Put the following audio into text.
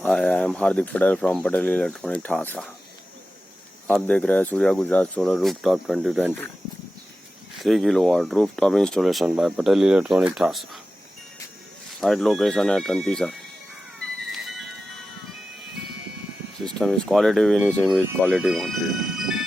Hi, I am Hardik Patel from PATEL electronic THASRA। आप देख रहे हैं Surya Gujarat solar rooftop 2020 3 kilowatt rooftop installation bye PATEL electronic THASRA। Site location at antisar। System is quality finishing with quality material।